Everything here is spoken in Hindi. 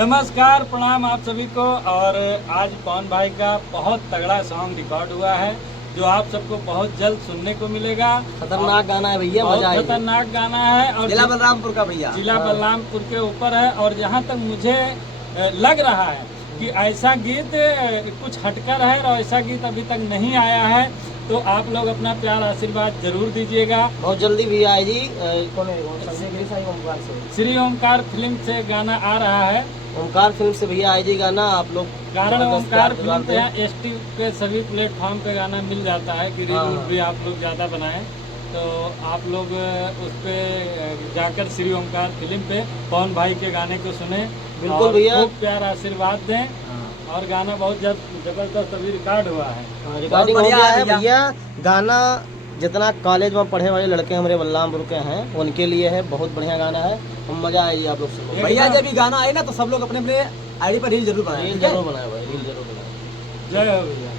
नमस्कार, प्रणाम आप सभी को। और आज पवन भाई का बहुत तगड़ा सॉन्ग रिकॉर्ड हुआ है जो आप सबको बहुत जल्द सुनने को मिलेगा। खतरनाक गाना है भैया, बहुत मजा आएगा। खतरनाक गाना है और जिला बलरामपुर का भैया, जिला बलरामपुर के ऊपर है। और जहाँ तक मुझे लग रहा है कि ऐसा गीत कुछ हटकर है और ऐसा गीत अभी तक नहीं आया है, तो आप लोग अपना प्यार आशीर्वाद जरूर दीजिएगा। बहुत जल्दी भैया आए जी। श्री ओमकार फिल्म से गाना आ रहा है। ओमकार फिल्म से भैया आए जी गाना। आप लोग कारण ओमकार फिल्म पे एसटी पे सभी प्लेटफॉर्म पे गाना मिल जाता है कि रील भी आप लोग ज़्यादा बनाएं, तो आप लोग उस पे जाकर श्री ओमकार फिल्म पे पवन भाई के गाने को सुने। बिल्कुल भैया, खूब प्यार आशीर्वाद दें। और गाना बहुत जबरदस्त अभी रिकॉर्ड हुआ है। रिकॉर्डिंग हो गया है भैया। गाना जितना कॉलेज में पढ़े वाले लड़के हमारे बलरामपुर के हैं उनके लिए है, बहुत बढ़िया गाना है। हम मजा आएगी आप लोग सुनो भैया। जब भी गाना आए ना तो सब लोग अपने अपने आईडी पर रील जरूर बनाए। रील जरूर बनाए भाई, रील जरूर बनाए। जय हो भैया।